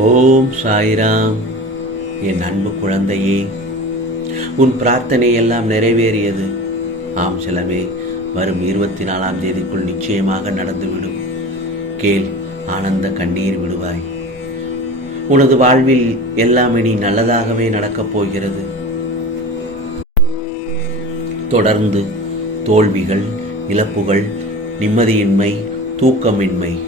ஓம் சாய்ராம். என் அன்பு குழந்தையே உன் பிரார்த்தனை எல்லாம் நிறைவேறியது. ஆம் செலவே வரும் இருபத்தி நாலாம் தேதிக்குள் நிச்சயமாக நடந்துவிடும். கேள் ஆனந்த கண்ணீர் விடுவாய். உனது வாழ்வில் எல்லாம் இனி நல்லதாகவே நடக்கப் போகிறது. தொடர்ந்து தோல்விகள் இழப்புகள் நிம்மதியின்மை தூக்கமின்மை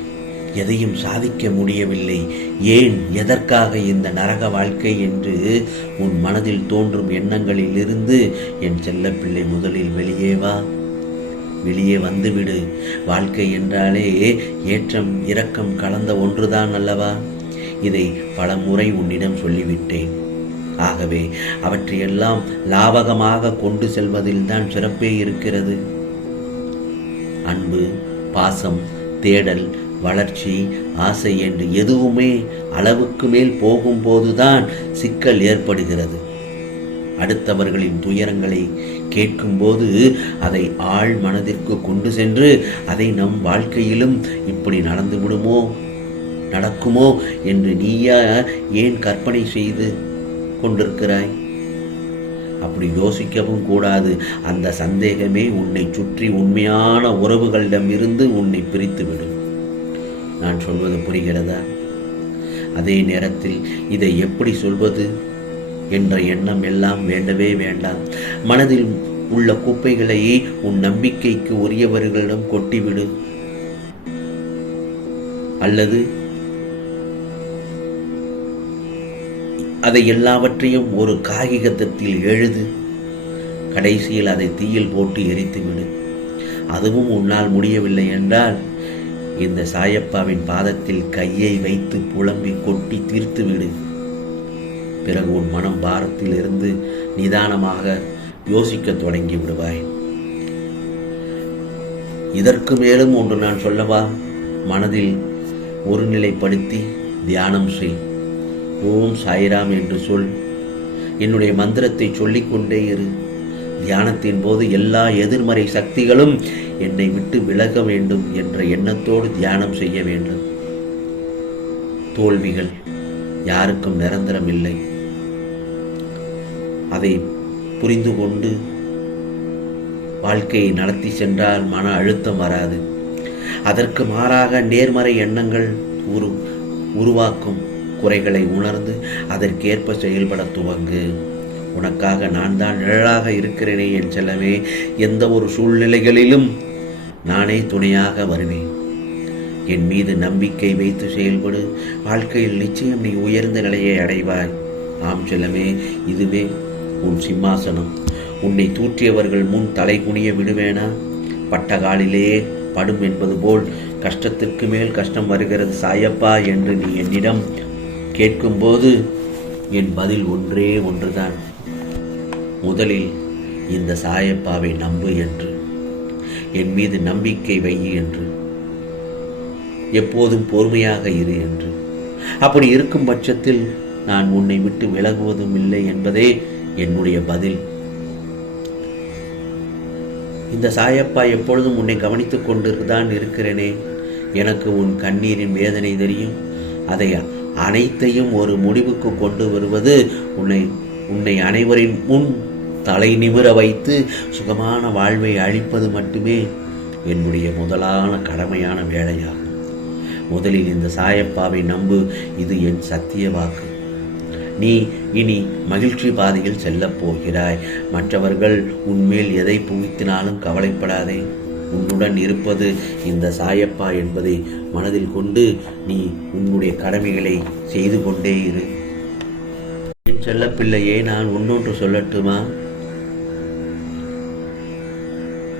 எதையும் சாதிக்க முடியவில்லை. ஏன்? எதற்காக இந்த நரக வாழ்க்கை என்று உன் மனதில் தோன்றும் எண்ணங்களிலிருந்து என் செல்லப்பிள்ளை முதலில் வெளியே வா. வெளியே வந்துவிடு. வாழ்க்கை என்றாலே ஏற்றம் இரக்கம் கலந்த ஒன்றுதான் அல்லவா? இதை பல முறை உன்னிடம் சொல்லிவிட்டேன். ஆகவே அவற்றையெல்லாம் லாபகமாக கொண்டு செல்வதில்தான் சிறப்பே இருக்கிறது. அன்பு பாசம் தேடல் வளர்ச்சி ஆசை என்று எதுவுமே அளவுக்கு மேல் போகும்போதுதான் சிக்கல் ஏற்படுகிறது. அடுத்தவர்களின் துயரங்களை கேட்கும்போது அதை ஆழ் மனதிற்கு கொண்டு சென்று அதை நம் வாழ்க்கையிலும் இப்படி நடந்து விடுமோ நடக்குமோ என்று நீயா ஏன் கற்பனை செய்து கொண்டிருக்கிறாய்? அப்படி யோசிக்கவும் கூடாது. அந்த சந்தேகமே உன்னை சுற்றி உண்மையான உறவுகளிடம் இருந்து உன்னை பிரித்துவிடும். நான் சொல்வது புரிகிறதா? அதே நேரத்தில் இதை எப்படி சொல்வது? என்ற எண்ணம் எல்லாம் வேண்டவே வேண்டாம். மனதில் உள்ள குப்பைகளையே உன் நம்பிக்கைக்கு உரியவர்களிடம் கொட்டிவிடு. அல்லது அதை எல்லாவற்றையும் ஒரு காகிதத்தில் எழுது. கடைசியில் அதை தீயில் போட்டு எரித்துவிடு. அதுவும் உன்னால் முடியவில்லை என்றால் இந்த சாயப்பாவின் பாதத்தில் கையை வைத்து புலம்பி கொட்டி தீர்த்து விடு. பிறகு உன் மனம் பாரத்தில் இருந்து நிதானமாக யோசிக்க தொடங்கி விடுவாய். இதற்கு மேலும் ஒன்று நான் சொல்லவா? மனதில் ஒருநிலைப்படுத்தி தியானம் செய். ஓம் சாய்ராம் என்று சொல். என்னுடைய மந்திரத்தை சொல்லிக்கொண்டே இரு. தியானத்தின் போது எல்லா எதிர்மறை சக்திகளும் என்னை விட்டு விலக வேண்டும் என்ற எண்ணத்தோடு தியானம் செய்ய வேண்டும். தோல்விகள் யாருக்கும் நிரந்தரம் இல்லை அதை புரிந்து கொண்டு வாழ்க்கையை நடத்தி சென்றால் மன அழுத்தம் வராது. அதற்கு மாறாக நேர்மறை எண்ணங்கள் உரு உருவாக்கும் குறைகளை உணர்ந்து அதற்கேற்ப செயல்பட துவங்கு. உனக்காக நான் தான் நிழலாக இருக்கிறேனே என் செல்லமே எந்த ஒரு சூழ்நிலைகளிலும் நானே துணையாக வருவேன். என் மீது நம்பிக்கை வைத்து செயல்படு. வாழ்க்கையில் நிச்சயம் நீ உயர்ந்த நிலையை அடைவாய். ஆம் செல்லமே இதுவே உன் சிம்மாசனம். உன்னை தூற்றியவர்கள் முன் தலை குனிய விடுவேனா? பட்டகாலிலேயே படும் என்பது போல் கஷ்டத்திற்கு மேல் கஷ்டம் வருகிறது சாயப்பா என்று நீ என்னிடம் கேட்கும்போது என் பதில் ஒன்றே ஒன்றுதான். முதலில் இந்த சாயப்பாவை நம்பு என்று. என் மீது நம்பிக்கை வை என்று. எப்போதும் பொறுமையாக இரு என்று. அப்படி இருக்கும் பட்சத்தில் நான் உன்னை விட்டு விலகுவதும் இல்லை என்பதே என்னுடைய பதில். இந்த சாயப்பா எப்பொழுதும் உன்னை கவனித்துக் கொண்டு தான் இருக்கிறேனே. எனக்கு உன் கண்ணீரின் வேதனை தெரியும். அதை அனைத்தையும் ஒரு முடிவுக்கு கொண்டு வருவது உன்னை உன்னை அனைவரின் முன் தலை நிமிர வைத்து சுகமான வாழ்வை அழிப்பது மட்டுமே என்னுடைய முதலான கடமையான வேலையாகும். முதலில் இந்த சாயப்பாவை நம்பு இது என் சத்திய வாக்கு. நீ இனி மகிழ்ச்சி பாதையில் செல்லப் போகிறாய். மற்றவர்கள் உன்மேல் எதை புகுத்தினாலும் கவலைப்படாதே. உன்னுடன் இருப்பது இந்த சாயப்பா என்பதை மனதில் கொண்டு நீ உன்னுடைய கடமைகளை செய்து கொண்டே இரு. என் செல்லப்பிள்ளையே நான் ஒன்னொன்று சொல்லட்டுமா?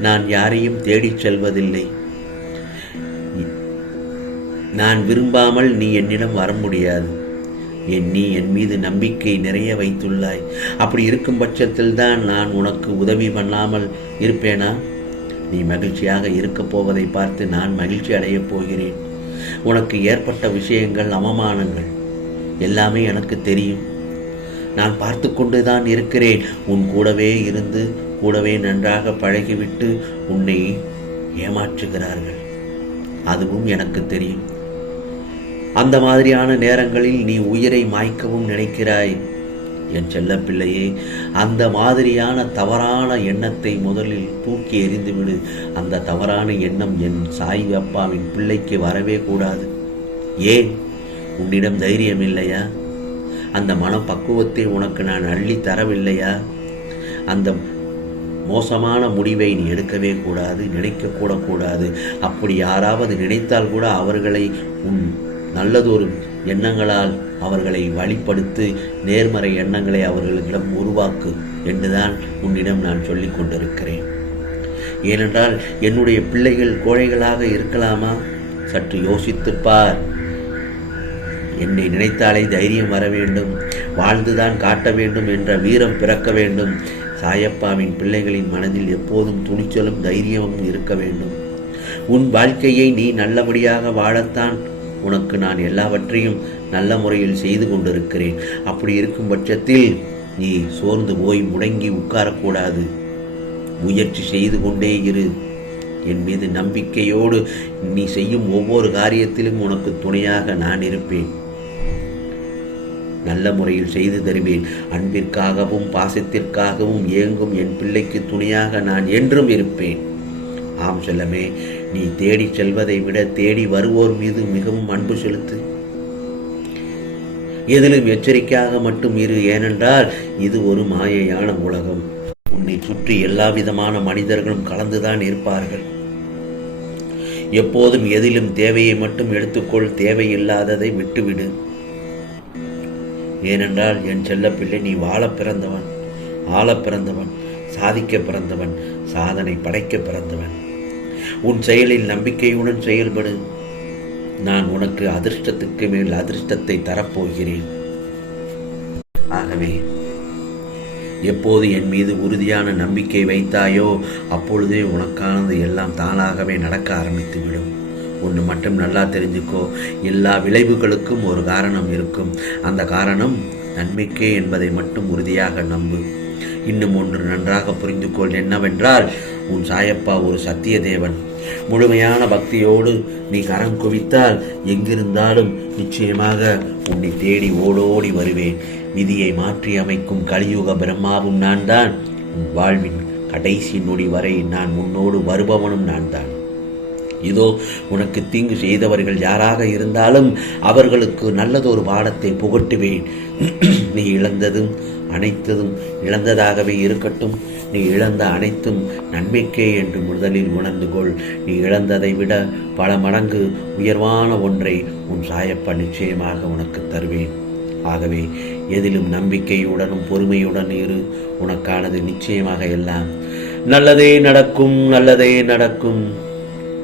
நான் யாரையும் தேடிச் செல்வதில்லை. நான் விரும்பாமல் நீ என்னிடம் வர முடியாது. என் நீ என் மீது நம்பிக்கை நிறைய வைத்துள்ளாய். அப்படி இருக்கும் பட்சத்தில் தான் நான் உனக்கு உதவி பண்ணாமல் இருப்பேனா? நீ மகிழ்ச்சியாக இருக்கப் போவதை பார்த்து நான் மகிழ்ச்சி அடையப் போகிறேன். உனக்கு ஏற்பட்ட விஷயங்கள் அவமானங்கள் எல்லாமே எனக்கு தெரியும். நான் பார்த்து கொண்டு தான் இருக்கிறேன். உன் கூடவே இருந்து கூடவே நன்றாக பழகிவிட்டு உன்னை ஏமாற்றுகிறார்கள். அதுவும் எனக்கு தெரியும். அந்த மாதிரியான நேரங்களில் நீ உயிரை மாய்க்கவும் நினைக்கிறாய். என் செல்லப்பிள்ளையே அந்த மாதிரியான தவறான எண்ணத்தை முதலில் தூக்கி எறிந்துவிடு. அந்த தவறான எண்ணம் என் சாய் அப்பாவின் பிள்ளைக்கு வரவே கூடாது. ஏன் உன்னிடம் தைரியம் இல்லையா? அந்த மனப்பக்குவத்தை உனக்கு நான் அள்ளி தரவில்லையா? அந்த மோசமான முடிவை நீ எடுக்கவே கூடாது நினைக்கக்கூட கூடாது அப்படி யாராவது நினைத்தால் கூட அவர்களை உன் நல்லதொரு எண்ணங்களால் அவர்களை வழிப்படுத்து நேர்மறை எண்ணங்களை அவர்களிடம் உருவாக்கு என்றுதான் உன்னிடம் நான் சொல்லிக் கொண்டிருக்கிறேன். ஏனென்றால் என்னுடைய பிள்ளைகள் கோழைகளாக இருக்கலாமா? சற்று யோசித்துப்பார் என்னை நினைத்தாலே தைரியம் வர வேண்டும். வாழ்ந்துதான் காட்ட வேண்டும் என்ற வீரம் பிறக்க வேண்டும். சாயப்பாவின் பிள்ளைகளின் மனதில் எப்போதும் துணிச்சலும் தைரியமும் இருக்க வேண்டும். உன் வாழ்க்கையை நீ நல்லபடியாக வாழத்தான். உனக்கு நான் எல்லாவற்றையும் நல்ல முறையில் செய்து கொண்டிருக்கிறேன். அப்படி இருக்கும் பட்சத்தில் நீ சோர்ந்து போய் முடங்கி உட்காரக்கூடாது. முயற்சி செய்து கொண்டே இரு. என் மீது நம்பிக்கையோடு நீ செய்யும் ஒவ்வொரு காரியத்திலும் உனக்கு துணையாக நான் இருப்பேன். நல்ல முறையில் செய்து தருவேன். அன்பிற்காகவும் பாசத்திற்காகவும் ஏங்கும் என் பிள்ளைக்கு துணையாக நான் என்றும் இருப்பேன். ஆம் செல்லமே நீ தேடி செல்வதை விட தேடி வருவோர் மீது மிகவும் அன்பு செலுத்து. எதிலும் எச்சரிக்கையாக மட்டும் இரு ஏனென்றால் இது ஒரு மாயையான உலகம். உன்னை சுற்றி எல்லா விதமான மனிதர்களும் கலந்துதான் இருப்பார்கள். எப்போதும் எதிலும் தேவையை மட்டும் எடுத்துக்கொள் தேவையில்லாததை விட்டுவிடு. ஏனென்றால் என் செல்லப்பிள்ளை நீ வாழ பிறந்தவன் ஆள பிறந்தவன் சாதிக்க பிறந்தவன் சாதனை படைக்க பிறந்தவன். உன் செயலில் நம்பிக்கையுடன் செயல்படு. நான் உனக்கு அதிர்ஷ்டத்துக்கு மேல் அதிர்ஷ்டத்தை தரப்போகிறேன். ஆகவே எப்போது என் மீது உறுதியான நம்பிக்கை வைத்தாயோ அப்பொழுதே உனக்கானது எல்லாம் தானாகவே நடக்க ஆரம்பித்துவிடும். ஒன்று மட்டும் நல்லா தெரிஞ்சுக்கோ. எல்லா விளைவுகளுக்கும் ஒரு காரணம் இருக்கும். அந்த காரணம் நன்மைக்கே என்பதை மட்டும் உறுதியாக நம்பு. இன்னும் ஒன்று நன்றாக புரிந்து கொள் என்னவென்றால் உன் சாயப்பா ஒரு சத்திய தேவன் முழுமையான பக்தியோடு நீ கரம் குவித்தால் எங்கிருந்தாலும் நிச்சயமாக உன்னை தேடி ஓடோடி வருவேன். விதியை மாற்றி அமைக்கும் கலியுக பிரம்மாவும் நான் தான் உன் வாழ்வின் கடைசி நொடி வரை நான் உன்னோடு வருபவனும் நான் தான் இதோ உனக்கு தீங்கு செய்தவர்கள் யாராக இருந்தாலும் அவர்களுக்கு நல்லதொரு பாடத்தை புகட்டுவேன். நீ இழந்ததும் அனைத்ததும் இழந்ததாகவே இருக்கட்டும். நீ இழந்த அனைத்தும் நன்மைக்கே என்று முதலில் உணர்ந்து கொள். நீ இழந்ததை விட பல மடங்கு உயர்வான ஒன்றை உன் சாயப்பா நிச்சயமாக உனக்கு தருவேன். ஆகவே எதிலும் நம்பிக்கையுடனும் பொறுமையுடன் இரு. உனக்கானது நிச்சயமாக எல்லாம். நல்லதே நடக்கும் நல்லதே நடக்கும்.